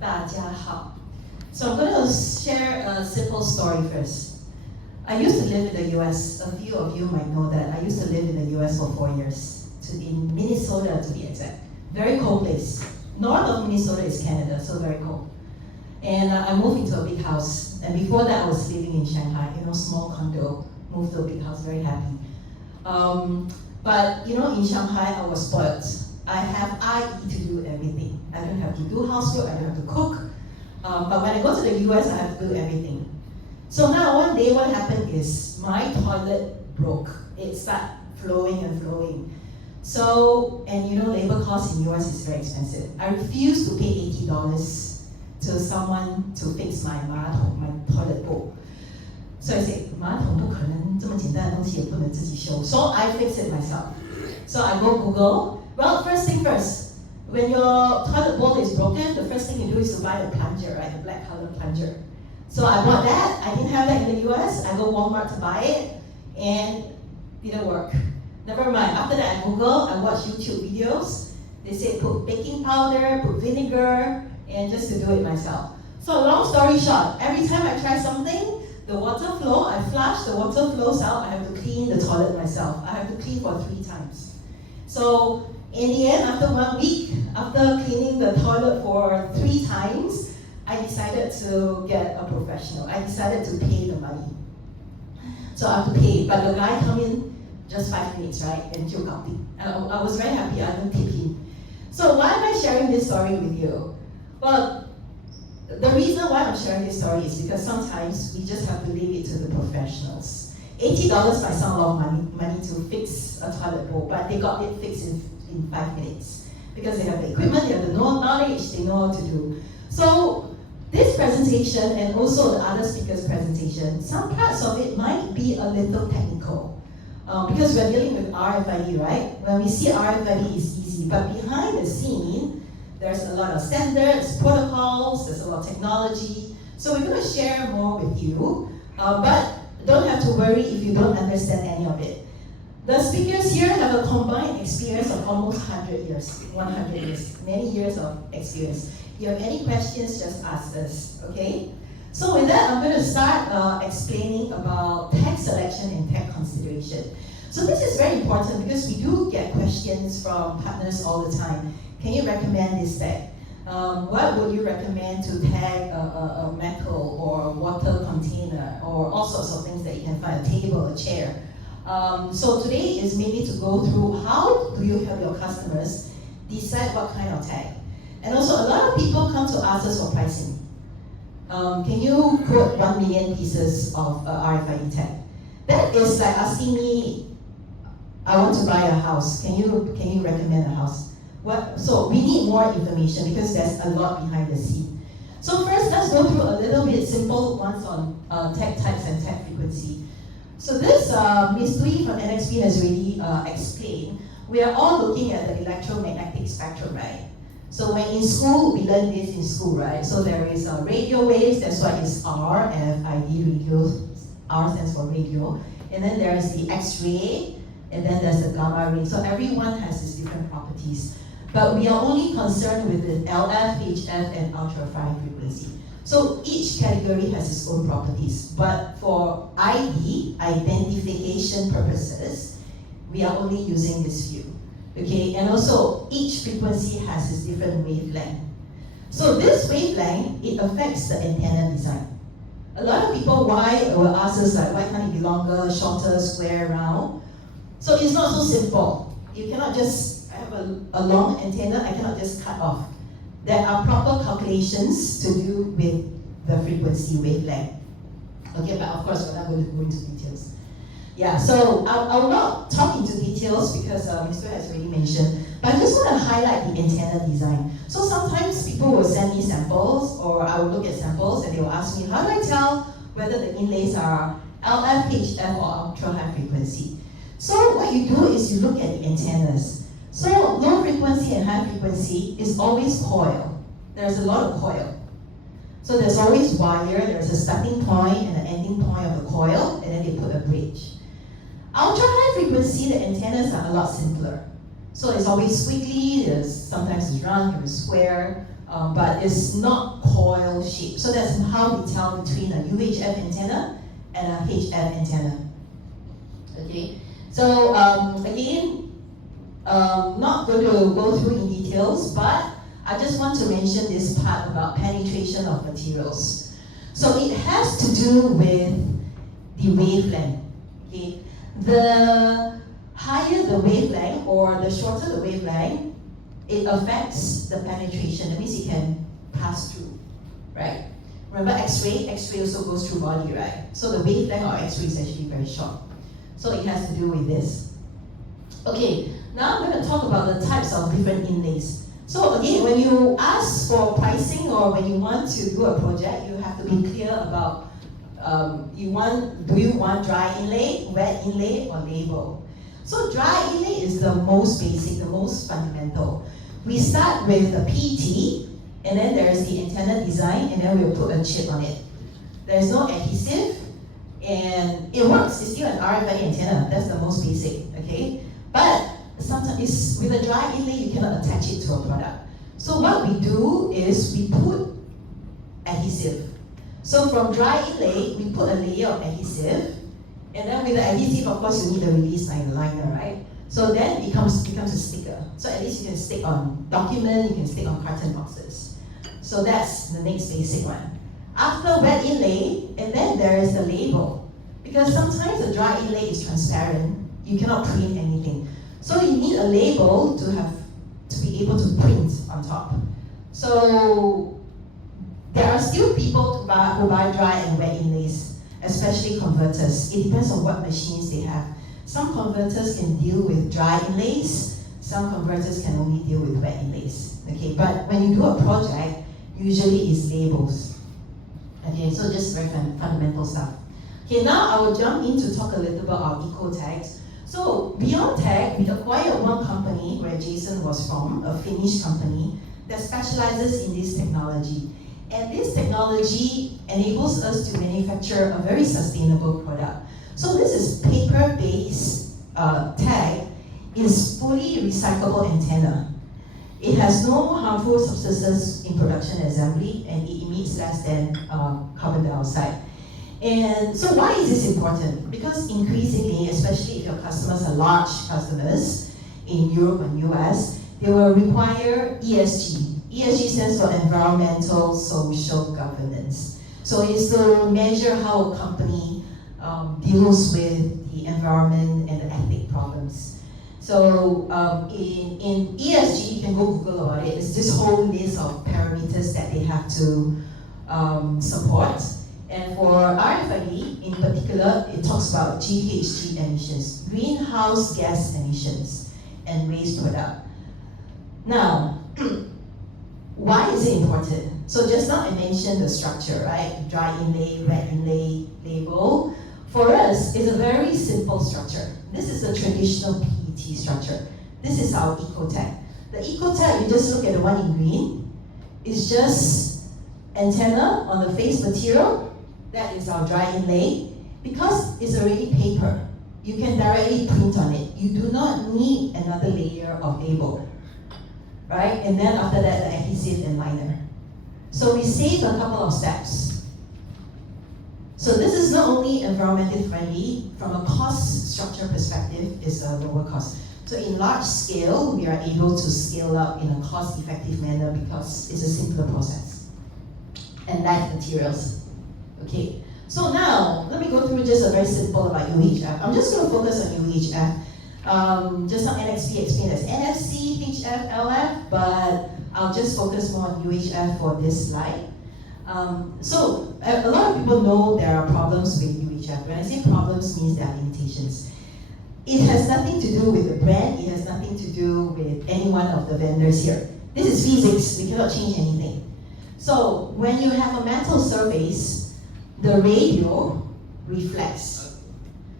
大家好. So I'm going to share a simple story first. I used to live in the US. A few of you might know that. I used to live in the US for 4 years, in Minnesota to be exact. Very cold place. North of Minnesota is Canada, so very cold. And I moved into a big house. And before that, I was living in Shanghai, small condo. Moved to a big house, very happy. But in Shanghai, I was spoiled. I have IE to do everything. I don't have to do housework, I don't have to cook. But when I go to the US, I have to do everything. So now one day what happened is my toilet broke. It started flowing and flowing. So, and labor costs in US is very expensive. I refused to pay $80 to someone to fix my toilet bowl. So I said, 马桶不可能这么简单的东西也不能自己修. So I fixed it myself. So I go Google. Well, first thing first, when your toilet bowl is broken, the first thing you do is to buy the plunger, right? The black color plunger. So I bought that. I didn't have that in the US. I go Walmart to buy it, and it didn't work. Never mind. After that, I Google. I watch YouTube videos. They say put baking powder, put vinegar, and just to do it myself. So long story short, every time I try something, the water flow, I flush, the water flows out. I have to clean the toilet myself. I have to clean for 3 times. So in the end, after 1 week, after cleaning the toilet for 3 times, I decided to get a professional. I decided to pay the money. So I have to pay, but the guy come in just 5 minutes, right? And I was very happy, I didn't tip him. So why am I sharing this story with you? Well, the reason why I'm sharing this story is because sometimes we just have to leave it to the professionals. $80 might sound a lot of money to fix a toilet bowl, but they got it fixed in 5 minutes. Because they have the equipment, they have the knowledge, they know what to do. So this presentation and also the other speaker's presentation, some parts of it might be a little technical. Because we're dealing with RFID, right? When we see RFID, it's easy, but behind the scene, there's a lot of standards, protocols, there's a lot of technology. So we're going to share more with you, but don't have to worry if you don't understand any of it. The speakers here have a combined experience of almost 100 years, many years of experience. If you have any questions, just ask us, okay? So with that, I'm going to start explaining about tag selection and tag consideration. So this is very important because we do get questions from partners all the time. Can you recommend this tag? What would you recommend to tag a metal or a water container or all sorts of things that you can find, a table, a chair? So today is mainly to go through how do you help your customers decide what kind of tag. And also a lot of people come to ask us for pricing. Can you quote 1 million pieces of RFID tag? That is like asking me, I want to buy a house. Can you recommend a house? So we need more information because there's a lot behind the scene. So first, let's go through a little bit simple ones on tag types and tag frequency. So this Ms. Lee from NXP has already explained. We are all looking at the electromagnetic spectrum, right? So when in school, we learn this in school, right? So there is radio waves, that's why it's RFID radio. R stands for radio. And then there is the X-ray, and then there's the gamma ray. So everyone has its different properties. But we are only concerned with the LF, HF, and ultra-fine frequency. So each category has its own properties. But for ID, identification purposes, we are only using this few. Okay, and also each frequency has its different wavelength. So this wavelength, it affects the antenna design. A lot of people will ask us like, why can't it be longer, shorter, square, round? So it's not so simple. You cannot just have a long antenna, I cannot just cut off. There are proper calculations to do with the frequency wavelength. Okay, but of course we're not going to go into details. Yeah, so I will not talk into details because Mr. has already mentioned, but I just want to highlight the antenna design. So sometimes people will send me samples, or I will look at samples and they will ask me, how do I tell whether the inlays are LF, HF, or ultra high frequency? So what you do is you look at the antennas. So low frequency and high frequency is always coil. There's a lot of coil. So there's always wire, there's a starting point and an ending point of the coil, and then they put a bridge. Ultra high frequency, the antennas are a lot simpler. So it's always squiggly, sometimes it's round, it's square. but it's not coil shaped. So that's how we tell between a UHF antenna and a HF antenna. Okay, so again, not going to go through in details, but I just want to mention this part about penetration of materials. So it has to do with the wavelength. Okay, the higher the wavelength or the shorter the wavelength, it affects the penetration. That means it can pass through, right? Remember X-ray? X-ray also goes through body, right? So the wavelength of X-ray is actually very short. So it has to do with this. Okay, now I'm going to talk about the types of different inlays. So again, when you ask for pricing or when you want to do a project, you have to be clear about do you want dry inlay, wet inlay, or label? So dry inlay is the most basic, the most fundamental. We start with the PET, and then there's the antenna design, and then we'll put a chip on it. There's no adhesive, and it works. It's still an RFID antenna. That's the most basic, okay? But sometimes with a dry inlay, you cannot attach it to a product. So what we do is we put adhesive. So from dry inlay, we put a layer of adhesive, and then with the adhesive, of course, you need the release liner, right? So then it becomes a sticker. So at least you can stick on document, you can stick on carton boxes. So that's the next basic one. After wet inlay, and then there is the label. Because sometimes the dry inlay is transparent, you cannot print anything. So you need a label to be able to print on top. So there are still people who buy dry and wet inlays, especially converters. It depends on what machines they have. Some converters can deal with dry inlays, some converters can only deal with wet inlays. Okay, but when you do a project, usually it's labels. Okay, so just very fundamental stuff. Okay, now I will jump in to talk a little about our eco tags. So Beontag, we acquired one company where Jason was from, a Finnish company that specializes in this technology. And this technology enables us to manufacture a very sustainable product. So this is paper-based tag, is fully recyclable antenna. It has no harmful substances in production assembly, and it emits less than carbon dioxide. And so why is this important? Because increasingly, especially if your customers are large customers in Europe and US, they will require ESG. ESG stands for environmental, social, governance. So it's to measure how a company deals with the environment and the ethic problems. So in ESG, you can go Google about it. It's this whole list of parameters that they have to support. And for RFID, in particular, it talks about GHG emissions, greenhouse gas emissions, and waste product. Now, why is it important? So just now I mentioned the structure, right? Dry inlay, wet inlay, label. For us, it's a very simple structure. This is the traditional PET structure. This is our eco tag. The eco tag, you just look at the one in green, is just antenna on the face material. That is our dry inlay. Because it's already paper, you can directly print on it. You do not need another layer of label, right? And then after that, the adhesive and liner. So we save a couple of steps. So this is not only environmentally friendly, from a cost structure perspective, it's a lower cost. So in large scale, we are able to scale up in a cost-effective manner because it's a simpler process. And light materials. Okay, so now let me go through just a very simple about UHF. I'm just going to focus on UHF. Just now NXP explained as NFC, HF, LF, but I'll just focus more on UHF for this slide. So a lot of people know there are problems with UHF. When I say problems, means there are limitations. It has nothing to do with the brand. It has nothing to do with any one of the vendors here. This is physics. We cannot change anything. So when you have a metal surface, the radio reflects.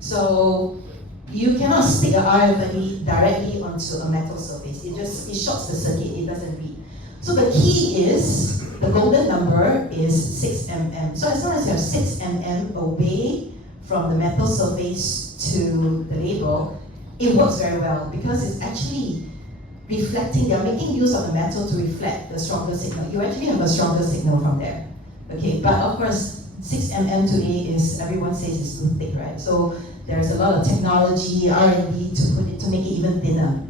So you cannot stick a RFID directly onto a metal surface. It shorts the circuit. It doesn't read. So the key is, the golden number is 6 mm. So as long as you have 6 mm away from the metal surface to the label, it works very well because it's actually reflecting, they're making use of the metal to reflect the stronger signal. You actually have a stronger signal from there. Okay, but of course, 6 mm today is, everyone says it's too thick, right? So there's a lot of technology, R&D to make it even thinner.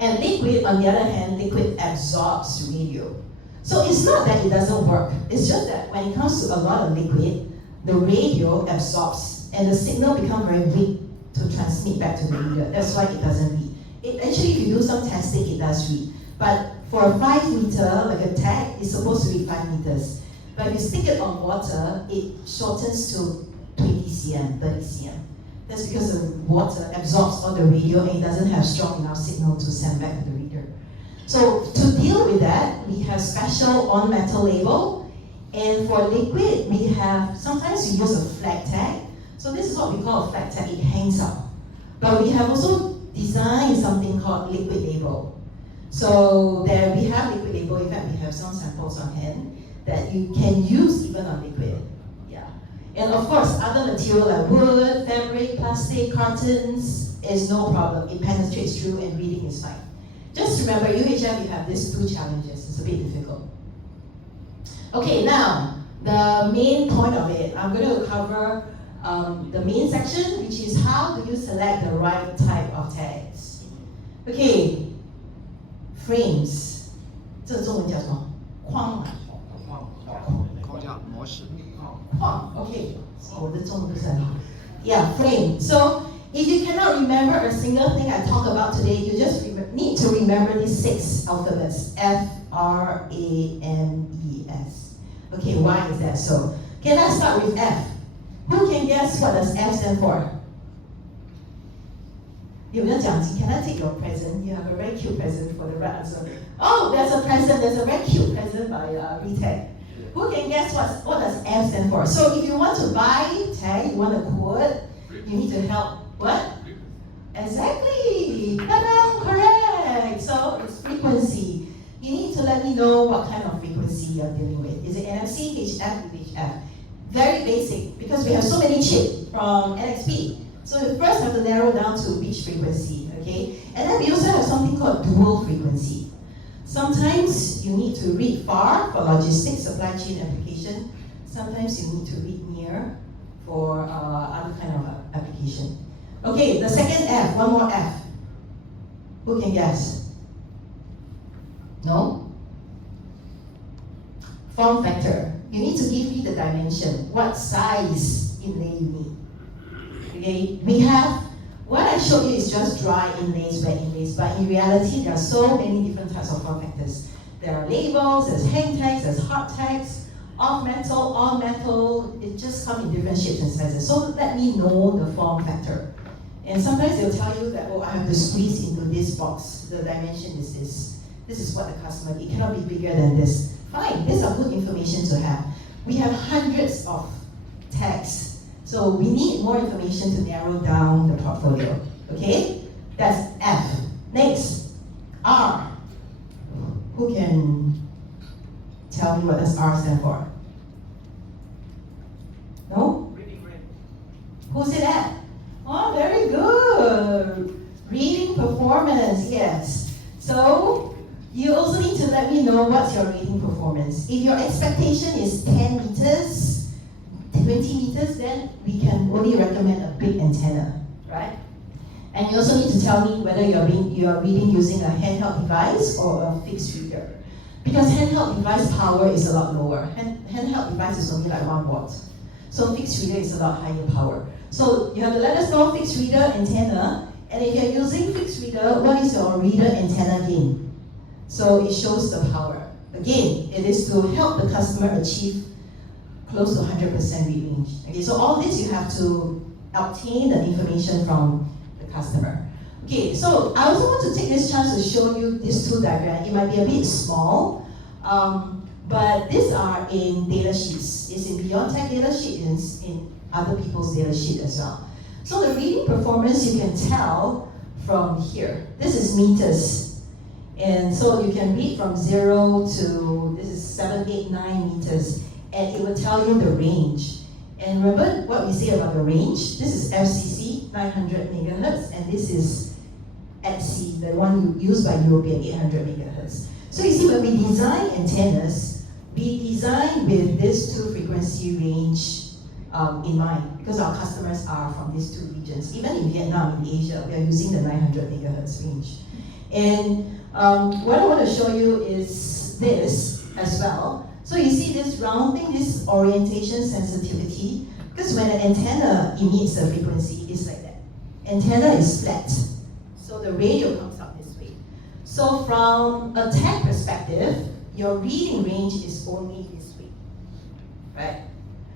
And liquid, on the other hand, liquid absorbs radio. So it's not that it doesn't work, it's just that when it comes to a lot of liquid, the radio absorbs and the signal becomes very weak to transmit back to the reader. That's why it doesn't read. Actually, if you do some testing, it does read. But for a 5 meter, like a tag, it's supposed to read 5 meters. But if you stick it on water, it shortens to 20 cm, 30 cm. That's because the water absorbs all the radio and it doesn't have strong enough signal to send back to the reader. So to deal with that, we have special on-metal label. And for liquid, we have, sometimes we use a flag tag. So this is what we call a flag tag, it hangs up. But we have also designed something called liquid label. So there we have liquid label, in fact we have some samples on hand that you can use even on liquid. Yeah. And of course, other material like wood, fabric, plastic, cartons is no problem. It penetrates through and reading is fine. Just remember, UHF, you have these 2 challenges. It's a bit difficult. Okay, now, the main point of it, I'm going to cover the main section, which is how do you select the right type of tags. Okay, frames. 这中文叫什么？框。框架模式。框 ，OK， 我的中文不是很好。Yeah, frame. So if you cannot remember a single thing I talk about today, you just need to remember these 6 alphabets: F, R, A, M, E, S. Okay, why is that so? Okay, let's start with F. Who can guess what does F stand for? 有人讲 can I take your present? You have a very cute present for the right answer. Oh, there's a present. There's a very cute present by Retag. Who can guess what does F stand for? So if you want to buy tag, you want a quote, you need to help. What? Exactly. Ta-da! Correct. So it's frequency. You need to let me know what kind of frequency you're dealing with. Is it NFC, HF, UHF? Very basic, because we have so many chips from NXP. So we first have to narrow down to which frequency, okay? And then we also have something called dual frequency. Sometimes you need to read far for logistics, supply chain application. Sometimes you need to read near for other kind of application. Okay, the second F, one more F. Who can guess? No? Form factor. You need to give me the dimension. What size inlay you need? Okay, we have, what I showed you is just dry inlays, wet inlays, but in reality there are so many different types of form factors. There are labels, there's hang tags, there's hard tags, off metal, on metal, it just comes in different shapes and sizes. So let me know the form factor. And sometimes they'll tell you that, oh, I have to squeeze into this box. The dimension is this. This is what the customer, it cannot be bigger than this. Fine, these are good information to have. We have hundreds of tags. So we need more information to narrow down the portfolio. Okay? That's F. Next, R. Who can tell me what does R stand for? No? Reading rate. Who said that? Oh, very good. Reading performance, yes. So you also need to let me know what's your reading performance. If your expectation is 10 meters, 20 meters, then we can only recommend a big antenna, right? And you also need to tell me whether you are reading using a handheld device or a fixed reader. Because handheld device power is a lot lower. Handheld device is only like 1 watt. So fixed reader is a lot higher power. So you have to let us know fixed reader antenna, and if you're using fixed reader, what is your reader antenna gain? So it shows the power. Again, it is to help the customer achieve close to 100% read range. Okay, so all this you have to obtain the information from the customer. Okay, so I also want to take this chance to show you these 2 diagrams. It might be a bit small, but these are in data sheets. It's in Beontag data sheet and it's in other people's data sheet as well. So the reading performance you can tell from here. This is meters. And so you can read from 0 to, this is 7, 8, 9 meters. And it will tell you the range. And remember what we say about the range? This is FCC, 900 megahertz, and this is XC, the one used by European, 800 megahertz. So you see, when we design antennas, we design with this two frequency range in mind, because our customers are from these two regions. Even in Vietnam, in Asia, we are using the 900 megahertz range. And what I want to show you is this as well. So you see this rounding, this orientation sensitivity, because when an antenna emits a frequency, it's like that. Antenna is flat, so the radio comes out this way. So from a tech perspective, your reading range is only this way, right?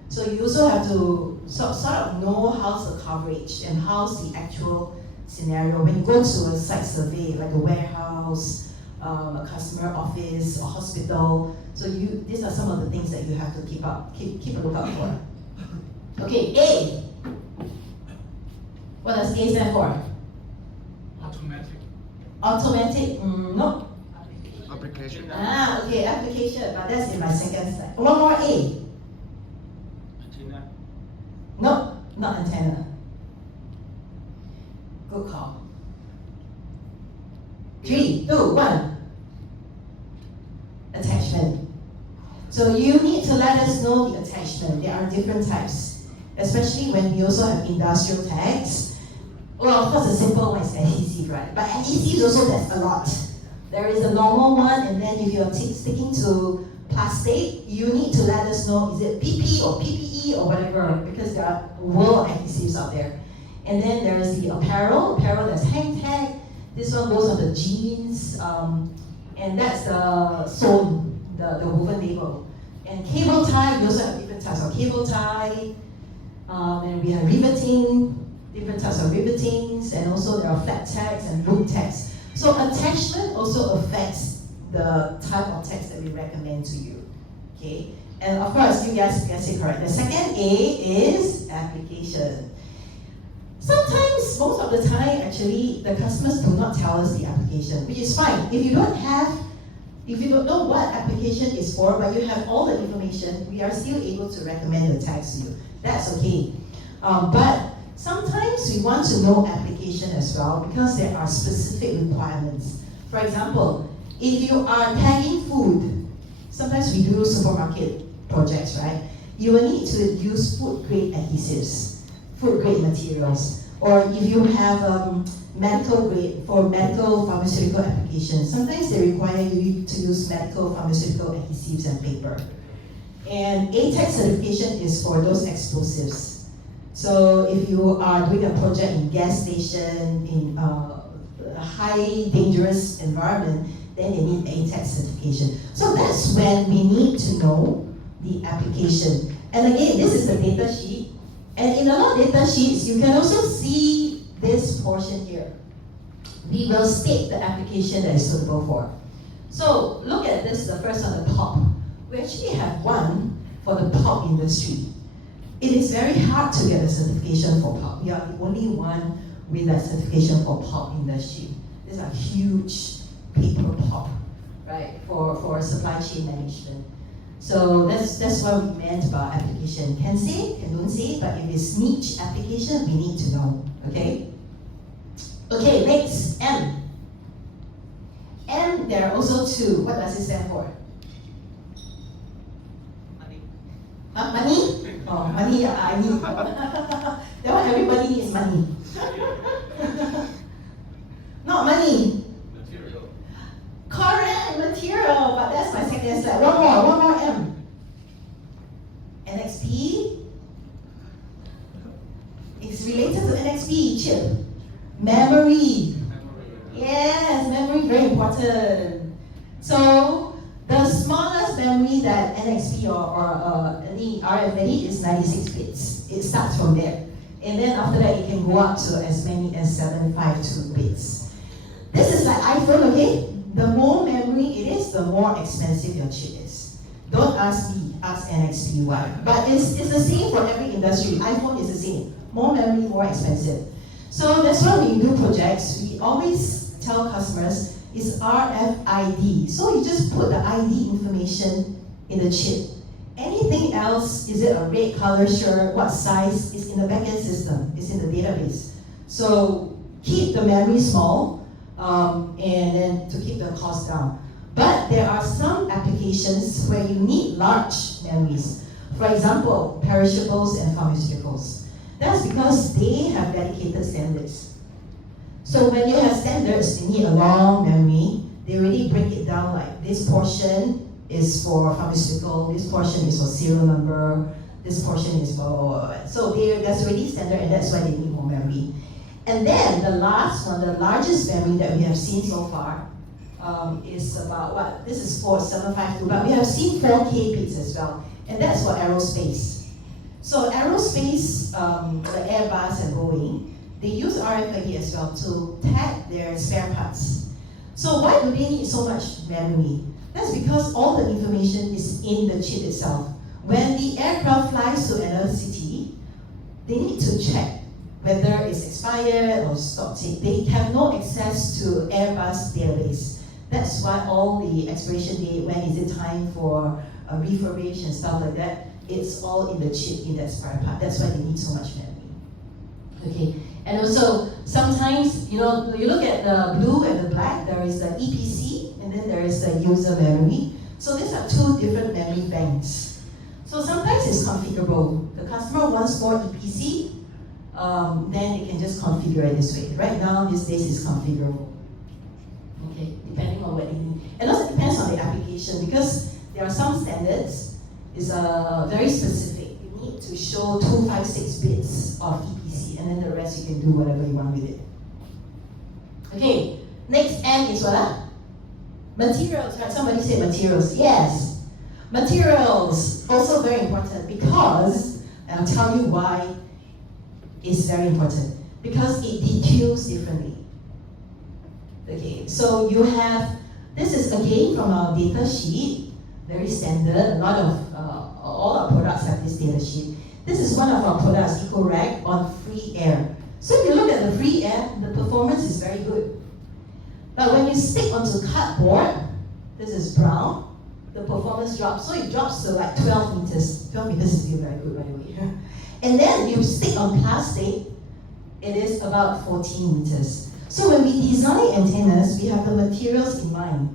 So you also have to sort of know how's the coverage and how's the actual scenario. When you go to a site survey, like a warehouse, a customer office, or hospital, so these are some of the things that you have to keep a lookout for. Okay, A. What does A stand for? Automatic. Automatic? No. Application. Okay, application, but that's in my second slide. One more A. Antenna. No, not antenna. Good call. 3, 2, 1. Attachment. So you need to let us know the attachment. There are different types, especially when we also have industrial tags. Well, of course, the simple one is adhesive, right? But adhesive also, there's a lot. There is a normal one, and then if you're sticking to plastic, you need to let us know, is it PP or PPE or whatever, because there are world adhesives out there. And then there is the apparel that's hang tag. This one goes on the jeans, and that's the sewn, the woven label. And cable tie, we also have different types of cable tie, and we have riveting, different types of rivetings, and also there are flat tags and loop tags. So attachment also affects the type of tags that we recommend to you, okay? And of course, you guys guessed it correct. The second A is application. Sometimes, most of the time, actually, the customers do not tell us the application, which is fine. If you don't know what application is for, but you have all the information, we are still able to recommend the tags to you. That's okay. But sometimes we want to know application as well, because there are specific requirements. For example, if you are tagging food, sometimes we do supermarket projects, right? You will need to use food-grade adhesives, food-grade materials. Or if you have medical grade for medical pharmaceutical applications, sometimes they require you to use medical pharmaceutical adhesives and paper. And ATEX certification is for those explosives. So if you are doing a project in gas station, in a high dangerous environment, then they need ATEX certification. So that's when we need to know the application. And again, this is the data sheet. And in a lot of data sheets, you can also see this portion here. We will state the application that is suitable for. So look at this, the first on the top. We actually have one for the pulp industry. It is very hard to get a certification for pulp. We are the only one with a certification for pulp industry. These are huge paper pulp, right, for supply chain management. So that's what we meant about application. Can say, can don't say, but if it's niche application, we need to know, okay? Okay, next, M. M, there are also two. What does it stand for? Money. Money? Oh, money, I need. That one, everybody needs money. Not money. Material. Correct, material, but that's my second slide. One more M. NXP. It's related to NXP, chip. Memory. Yes, memory, very important. So, the smallest memory that NXP or any RFID is 96 bits. It starts from there. And then after that, it can go up to as many as 752 bits. This is like iPhone, okay? The more memory it is, the more expensive your chip is. Don't ask me, ask NXP why. But it's the same for every industry. iPhone is the same. More memory, more expensive. So that's why when you do projects, we always tell customers it's RFID. So you just put the ID information in the chip. Anything else, is it a red color shirt, what size, is in the backend system, is in the database. So keep the memory small, and then to keep the cost down. But there are some applications where you need large memories. For example, perishables and pharmaceuticals. That's because they have dedicated standards. So when you have standards, you need a long memory. They really break it down like this portion is for pharmaceutical, this portion is for serial number, this portion is for, so that's really standard, and that's why they need more memory. And then the last one, the largest memory that we have seen so far is about what? This is 4752, but we have seen 4K bits as well, and that's for aerospace. So aerospace, like Airbus and Boeing, they use RFID as well to tag their spare parts. So why do they need so much memory? That's because all the information is in the chip itself. When the aircraft flies to another city, they need to check whether it's expired or stock take. They have no access to Airbus database. That's why all the expiration date, when is it time for a refurbish and stuff like that, it's all in the chip, in that spare part. That's why they need so much memory. Okay, and also sometimes, you know, you look at the blue and the black, there is the EPC, and then there is the user memory. So these are two different memory banks. So sometimes it's configurable. The customer wants more EPC, then they can just configure it this way. Right now, these days, it's configurable. Okay, depending on what you need. And also depends on the application, because there are some standards, it's very specific. You need to show 256 bits of EPC, and then the rest you can do whatever you want with it. Okay, next M is what? Materials, right? Somebody say materials. Yes. Materials, also very important, because, and I'll tell you why it's very important. Because it detunes differently. Okay, so you have, this is again from our data sheet, very standard. A lot of, all our products have this data sheet. This is one of our products, EcoRack, on free air. So if you look at the free air, the performance is very good. But when you stick onto cardboard, this is brown, the performance drops. So it drops to like 12 meters. 12 meters is still very good, by the way. And then you stick on plastic, it is about 14 meters. So when we design antennas, we have the materials in mind.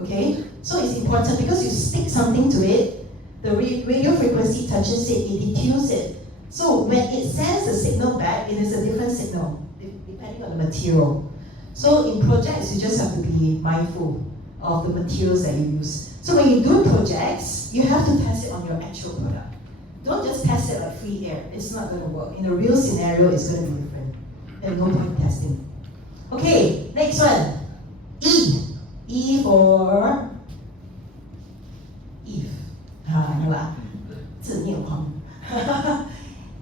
Okay? So it's important because you stick something to it, the radio frequency touches it, it detunes it. So when it sends the signal back, it is a different signal, depending on the material. So in projects, you just have to be mindful of the materials that you use. So when you do projects, you have to test it on your actual product. Don't just test it like free air. It's not going to work. In a real scenario, it's going to be different. And no point testing. Okay, next one. E. E for Eve.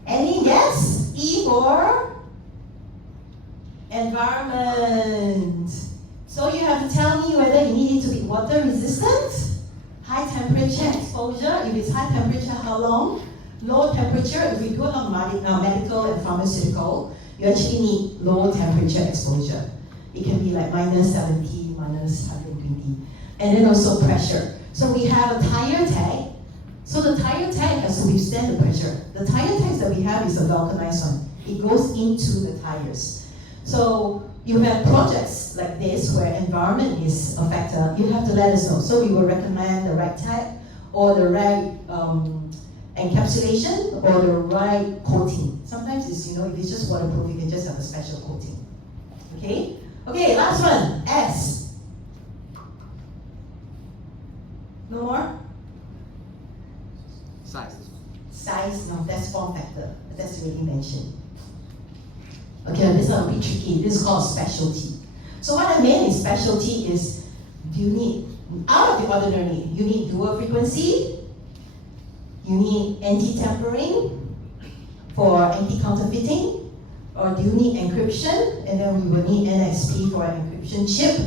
Any guess? E for environment. So you have to tell me whether you need it to be water resistant, high temperature exposure. If it's high temperature, how long? Low temperature, if we do a lot of medical and pharmaceutical, you actually need low temperature exposure. It can be like minus 70, minus 120. And then also pressure. So we have a tire tag. So the tire tag has to withstand the pressure. The tire tags that we have is a vulcanized one. It goes into the tires. So you have projects like this where environment is a factor, you have to let us know. So we will recommend the right tag or the right encapsulation or the right coating. Sometimes it's, you know, if it's just waterproof, you can just have a special coating. Okay? Okay, last one, S. No more? Size. Size, no, that's form factor. That's already mentioned. Okay, this one will be tricky. This is called specialty. So what I mean is specialty is, do you need, out of the ordinary, you need dual frequency, you need anti-tampering for anti-counterfeiting, or do you need encryption, and then we will need NXP for an encryption chip.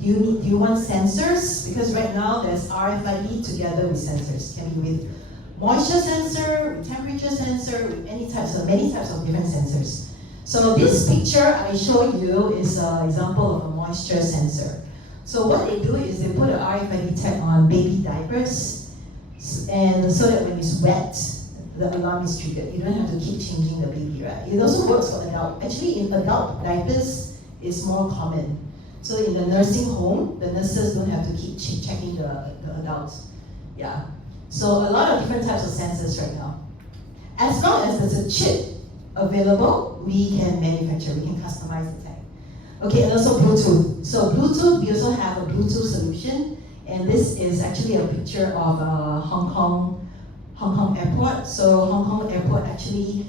Do you want sensors? Because right now there's RFID together with sensors. Can be with moisture sensor, with temperature sensor, with many types of different sensors. So this picture I show you is an example of a moisture sensor. So what they do is they put an RFID tag on baby diapers, and so that when it's wet, the alarm is triggered. You don't have to keep changing the baby, right? It also works for adult. Actually, in adult diapers, is more common. So in the nursing home, the nurses don't have to keep checking the adults. Yeah. So a lot of different types of sensors right now. As long as there's a chip available, we can manufacture, we can customize the tag. Okay, and also Bluetooth. So Bluetooth, we also have a Bluetooth solution, and this is actually a picture of Hong Kong Airport. So Hong Kong Airport actually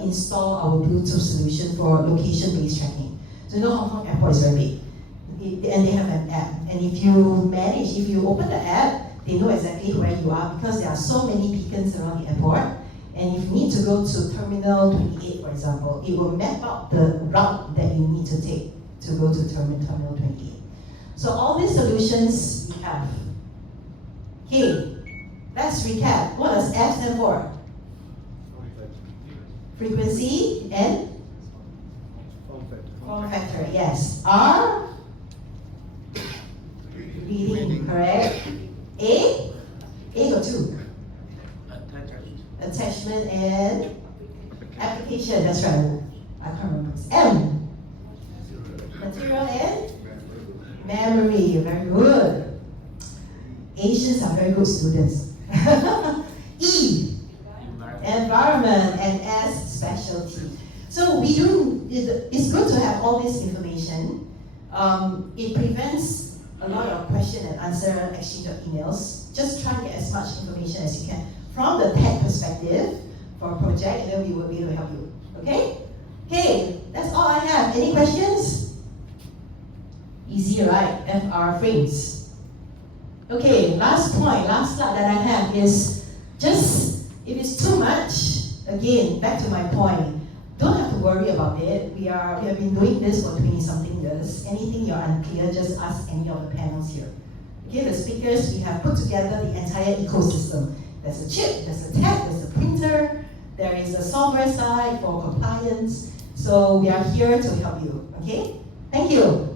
install our Bluetooth solution for location-based tracking. So you know Hong Kong Airport is very big, and they have an app. And if you open the app, they know exactly where you are because there are so many beacons around the airport. And if you need to go to Terminal 28, for example, it will map out the route that you need to take to go to Terminal 28. So all these solutions we have. Okay, let's recap. What does F stand for? Frequency and form factor. Yes. R, reading, correct. A got two. Attachment and application, that's right. I can't remember. M, material and memory, very good. Asians are very good students. E, environment, and S, specialty. So it's good to have all this information. It prevents a lot of question and answer exchange of emails. Just try to get as much information as you can from the tech perspective for a project, and then we will be able to help you. Okay? Okay, that's all I have. Any questions? Easy, right? FR frames. Okay, last point, last slide that I have is just, if it's too much, again, back to my point, don't have to worry about it. We have been doing this for 20-something years. Anything you're unclear, just ask any of the panels here. Okay, the speakers, we have put together the entire ecosystem. There's a chip, there's a tag, there's a printer, there is a software side for compliance. So we are here to help you, okay? Thank you.